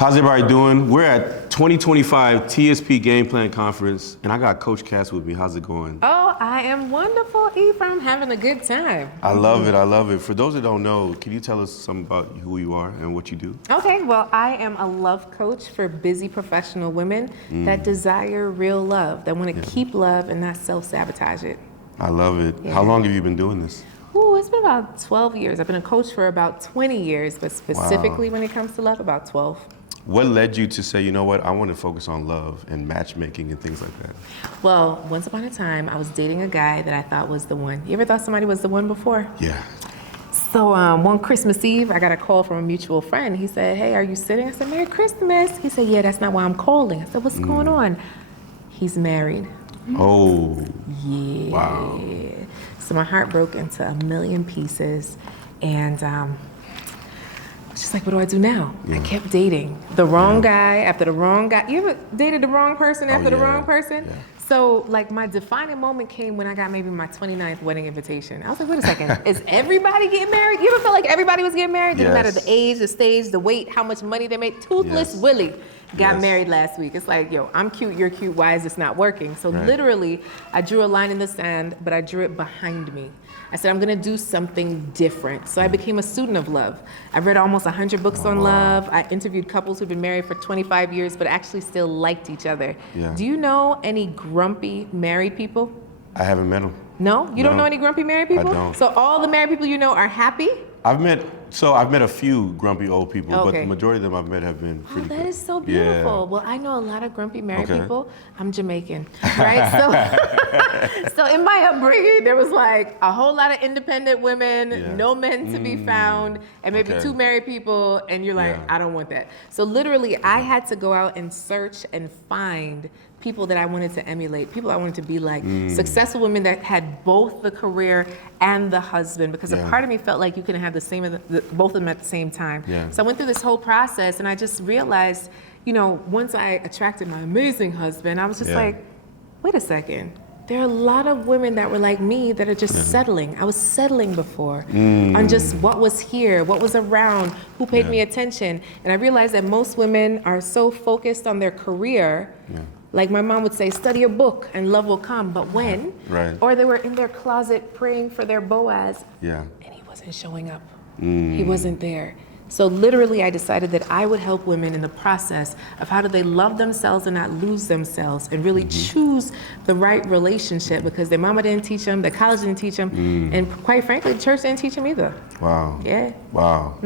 How's everybody doing? We're at 2025 TSP Game Plan Conference, and I got Coach Cass with me. How's it going? Oh, I am wonderful, Ephraim. I'm having a good time. I love it. I love it. For those that don't know, can you tell us something about who you are and what you do? Okay, well, I am a love coach for busy professional women that desire real love, that want to keep love and not self-sabotage it. I love it. Yeah. How long have you been doing this? Ooh, it's been about 12 years. I've been a coach for about 20 years, but specifically when it comes to love, about 12. What led you to say, you know what, I want to focus on love and matchmaking and things like that? Well, once upon a time, I was dating a guy that I thought was the one. You ever thought somebody was the one before? Yeah. So one Christmas Eve, I got a call from a mutual friend. He said, hey, are you sitting? I said, Merry Christmas. He said, yeah, that's not why I'm calling. I said, what's going on? He's married. Oh. Yeah. Wow. So my heart broke into a million pieces. And I was just like, what do I do now? I kept dating the wrong guy after the wrong guy. You ever dated the wrong person after the wrong person? Yeah. So like my defining moment came when I got maybe my 29th wedding invitation. I was like, wait a second, is everybody getting married? You ever felt like everybody was getting married? Didn't matter the age, the stage, the weight, how much money they made. Toothless Willie got married last week. It's like, yo, I'm cute, you're cute, why is this not working? So literally, I drew a line in the sand, but I drew it behind me. I said, I'm gonna do something different. So I became a student of love. I've read almost 100 books on love. I interviewed couples who've been married for 25 years, but actually still liked each other. Yeah. Do you know any grumpy married people? I haven't met them. No? You don't know any grumpy married people? I don't. So all the married people you know are happy? I've met a few grumpy old people, but the majority of them I've met have been pretty good. That is so beautiful. Yeah. Well, I know a lot of grumpy married people. I'm Jamaican, right? So in my upbringing, there was like a whole lot of independent women, no men to be found, and maybe two married people, and you're like, I don't want that. So literally, I had to go out and search and find people that I wanted to emulate, people I wanted to be like, successful women that had both the career and the husband, because a part of me felt like you couldn't have both of them at the same time. So I went through this whole process and I just realized, you know, once I attracted my amazing husband, I was just like, wait a second. There are a lot of women that were like me that are just settling. I was settling before on just what was here, what was around, who paid me attention. And I realized that most women are so focused on their career. Like my mom would say, study a book and love will come. But when? Or they were in their closet praying for their Boaz and he wasn't showing up. He wasn't there. So literally I decided that I would help women in the process of how do they love themselves and not lose themselves and really choose the right relationship, because their mama didn't teach them, their college didn't teach them, and quite frankly, the church didn't teach them either. Wow. Yeah. Wow.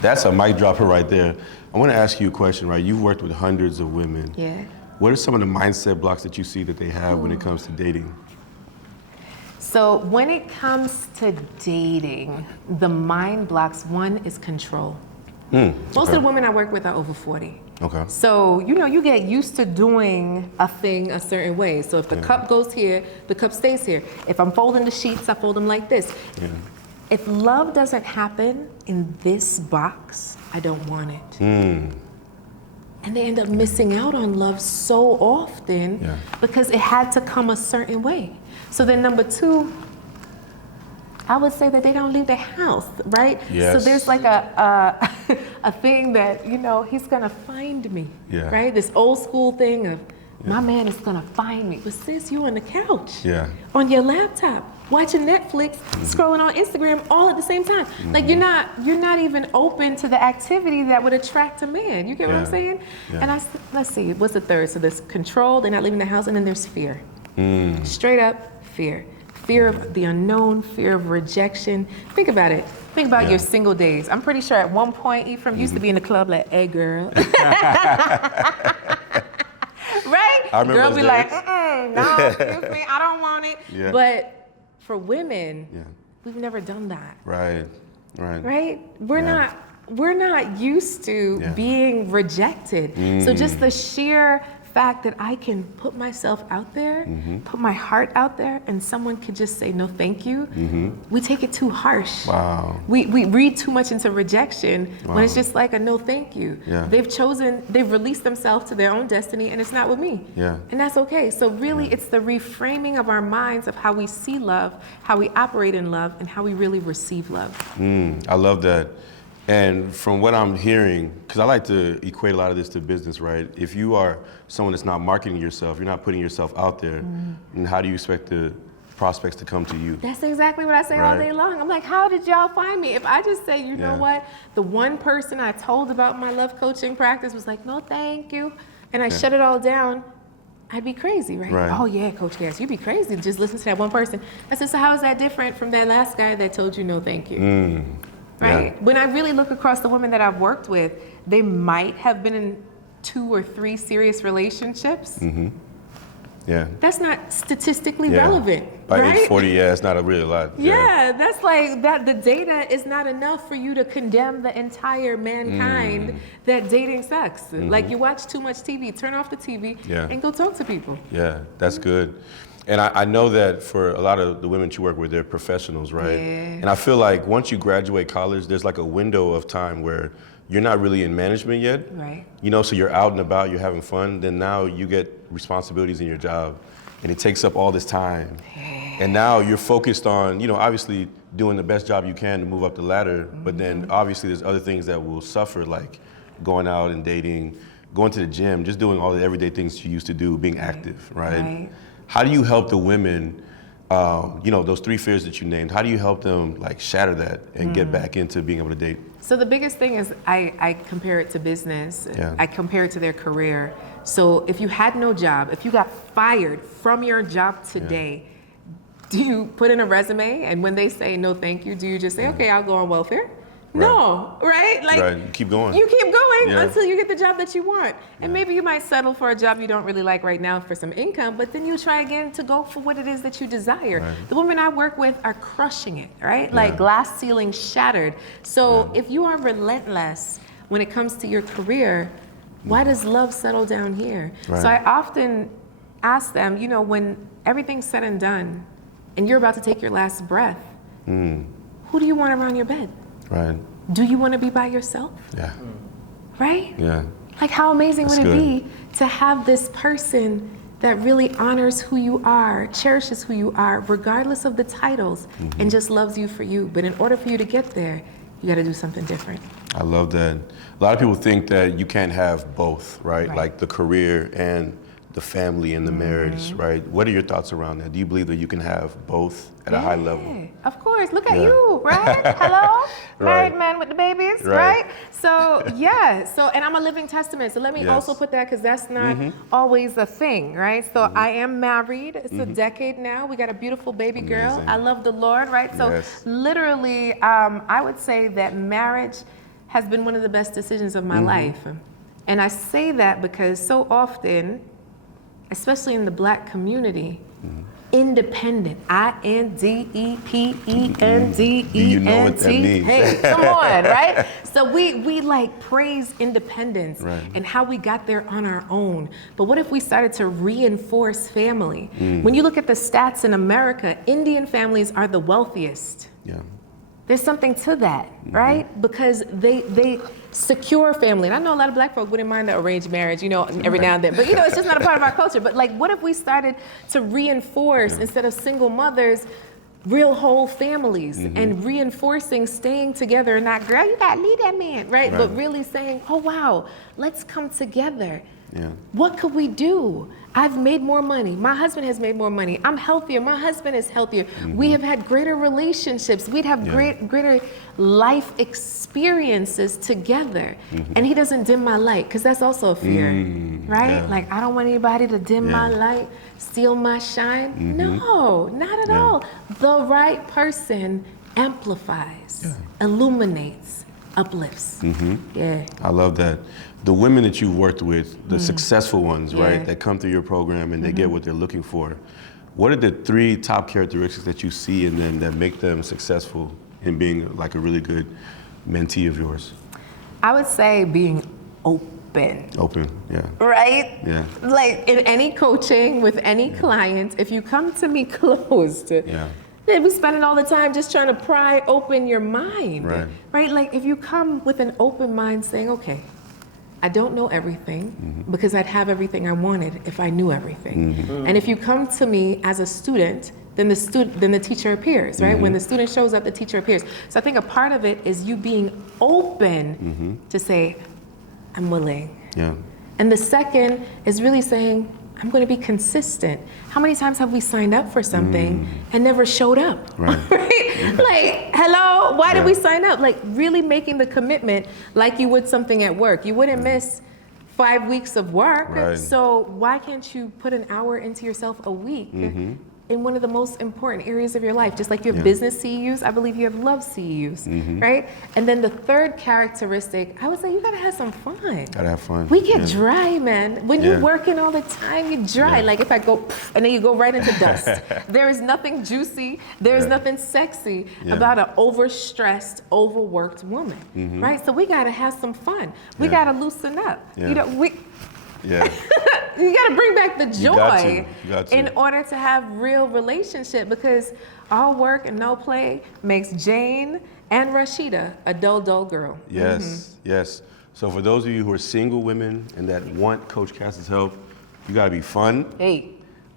That's a mic dropper right there. I want to ask you a question, right? You've worked with hundreds of women. Yeah. What are some of the mindset blocks that you see that they have when it comes to dating? So when it comes to dating, the mind blocks, one is control. Most of the women I work with are over 40. Okay. So, you know, you get used to doing a thing a certain way. So if the cup goes here, the cup stays here. If I'm folding the sheets, I fold them like this. If love doesn't happen in this box, I don't want it. And they end up missing out on love so often because it had to come a certain way. So then number two, I would say that they don't leave their house, right? So there's like a thing that, you know, he's gonna find me, right? This old school thing of my man is gonna find me. But sis, you on the couch, on your laptop, watching Netflix, scrolling on Instagram all at the same time. Like you're not even open to the activity that would attract a man. You get what I'm saying? And let's see, what's the third? So there's control, they're not leaving the house, and then there's fear. Straight up fear. Fear of the unknown, fear of rejection. Think about it. Think about your single days. I'm pretty sure at one point, Ephraim used to be in the club like, hey girl. Right? I remember girl those be days. like, no, excuse me, I don't want it. But for women, we've never done that. Right? We're not used to being rejected. So just the sheer fact that I can put myself out there, put my heart out there, and someone could just say no thank you, we take it too harsh. We read too much into rejection when it's just like a no thank you. They've released themselves to their own destiny, and it's not with me. And that's okay. So really it's the reframing of our minds of how we see love, how we operate in love, and how we really receive love. I love that. And from what I'm hearing, because I like to equate a lot of this to business, right? If you are someone that's not marketing yourself, you're not putting yourself out there, and how do you expect the prospects to come to you? That's exactly what I say all day long. I'm like, how did y'all find me? If I just say, you know what, the one person I told about my love coaching practice was like, no, thank you, and I shut it all down, I'd be crazy, right? Oh yeah, Coach Cass, you'd be crazy to just listen to that one person. I said, so how is that different from that last guy that told you no thank you? Right? Yeah. When I really look across the women that I've worked with, they might have been in 2 or 3 serious relationships. Yeah. That's not statistically relevant. By right? age 40, it's not really a lot. Yeah, that's like that. The data is not enough for you to condemn the entire mankind that dating sucks. Like you watch too much TV, turn off the TV and go talk to people. Yeah, that's good. And I know that for a lot of the women you work with, they're professionals, right? And I feel like once you graduate college, there's like a window of time where you're not really in management yet. Right. You know, so you're out and about, you're having fun, then now you get responsibilities in your job and it takes up all this time. And now you're focused on, you know, obviously doing the best job you can to move up the ladder, but then obviously there's other things that will suffer, like going out and dating, going to the gym, just doing all the everyday things you used to do, being active, right? How do you help the women, you know, those 3 fears that you named, how do you help them like shatter that and get back into being able to date? So the biggest thing is I compare it to business. I compare it to their career. So if you had no job, if you got fired from your job today, do you put in a resume and when they say no thank you, do you just say, okay, I'll go on welfare? No, right? Like you keep going. You keep going until you get the job that you want. And maybe you might settle for a job you don't really like right now for some income, but then you try again to go for what it is that you desire. The women I work with are crushing it, right? Like glass ceiling shattered. So if you are relentless when it comes to your career, why does love settle down here? So I often ask them, you know, when everything's said and done and you're about to take your last breath, who do you want around your bed? Right. Do you want to be by yourself? Yeah. Right? Yeah. Like how amazing would it be to have this person that really honors who you are, cherishes who you are, regardless of the titles, and just loves you for you. But in order for you to get there, you got to do something different. I love that. A lot of people think that you can't have both, right? Like the career and the family and the marriage, right? What are your thoughts around that? Do you believe that you can have both at a high level? Of course. Look at you, right? Hello? Married man with the babies, right? So, and I'm a living testament. So let me also put that, because that's not always a thing, right? So I am married. It's a decade now. We got a beautiful baby girl. I love the Lord, right? So literally, I would say that marriage has been one of the best decisions of my life. And I say that because so often, especially in the Black community, independent, INDEPENDENT. You know what that means. Hey, come on, right? So we like praise independence and how we got there on our own. But what if we started to reinforce family? When you look at the stats in America, Indian families are the wealthiest. There's something to that, right? Because they secure family. And I know a lot of Black folk wouldn't mind the arranged marriage, you know, every now and then. But, you know, it's just not a part of our culture. But, like, what if we started to reinforce, instead of single mothers, real whole families and reinforcing staying together and not, girl, you got to leave that man, right? But really saying, oh, wow, let's come together. What could we do? I've made more money. My husband has made more money. I'm healthier. My husband is healthier. We have had greater relationships. We'd have greater life experiences together. And he doesn't dim my light, because that's also a fear, right? Like, I don't want anybody to dim my light, steal my shine. No, not at all. The right person amplifies, illuminates, uplifts. I love that. The women that you've worked with, the successful ones, right, that come through your program and they get what they're looking for, what are the 3 top characteristics that you see in them that make them successful in being like a really good mentee of yours? I would say being open. Open, Right? Yeah. Like in any coaching with any client, if you come to me closed, then we spending all the time just trying to pry open your mind. Right? Like if you come with an open mind saying, okay, I don't know everything because I'd have everything I wanted if I knew everything. And if you come to me as a student, then the teacher appears, right? When the student shows up, the teacher appears. So I think a part of it is you being open to say, I'm willing. Yeah. And the second is really saying, I'm going to be consistent. How many times have we signed up for something and never showed up? Right. Right? Like, hello, why did we sign up? Like, really making the commitment like you would something at work. You wouldn't miss 5 weeks of work. Right. So why can't you put an hour into yourself a week in one of the most important areas of your life? Just like you have business CEUs, I believe you have love CEUs, right? And then the third characteristic, I would say you gotta have some fun. Gotta have fun. We get dry, man. When you're working all the time, you're dry. Like if I go, and then you go right into dust. There is nothing juicy, there's nothing sexy about an overstressed, overworked woman, right? So we gotta have some fun. We gotta loosen up. You know, you gotta bring back the joy in order to have real relationship, because all work and no play makes Jane and Rashida a dull girl. Yes, yes. So for those of you who are single women and that want Coach Cass's help, you gotta be fun,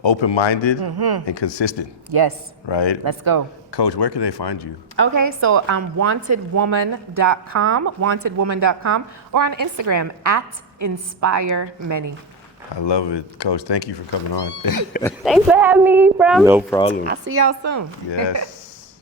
open-minded, and consistent. Yes. Right? Let's go. Coach, where can they find you? Okay, so wantedwoman.com, or on Instagram @InspireMany. I love it. Coach, thank you for coming on. Thanks for having me, Bram. No problem. I'll see y'all soon. Yes.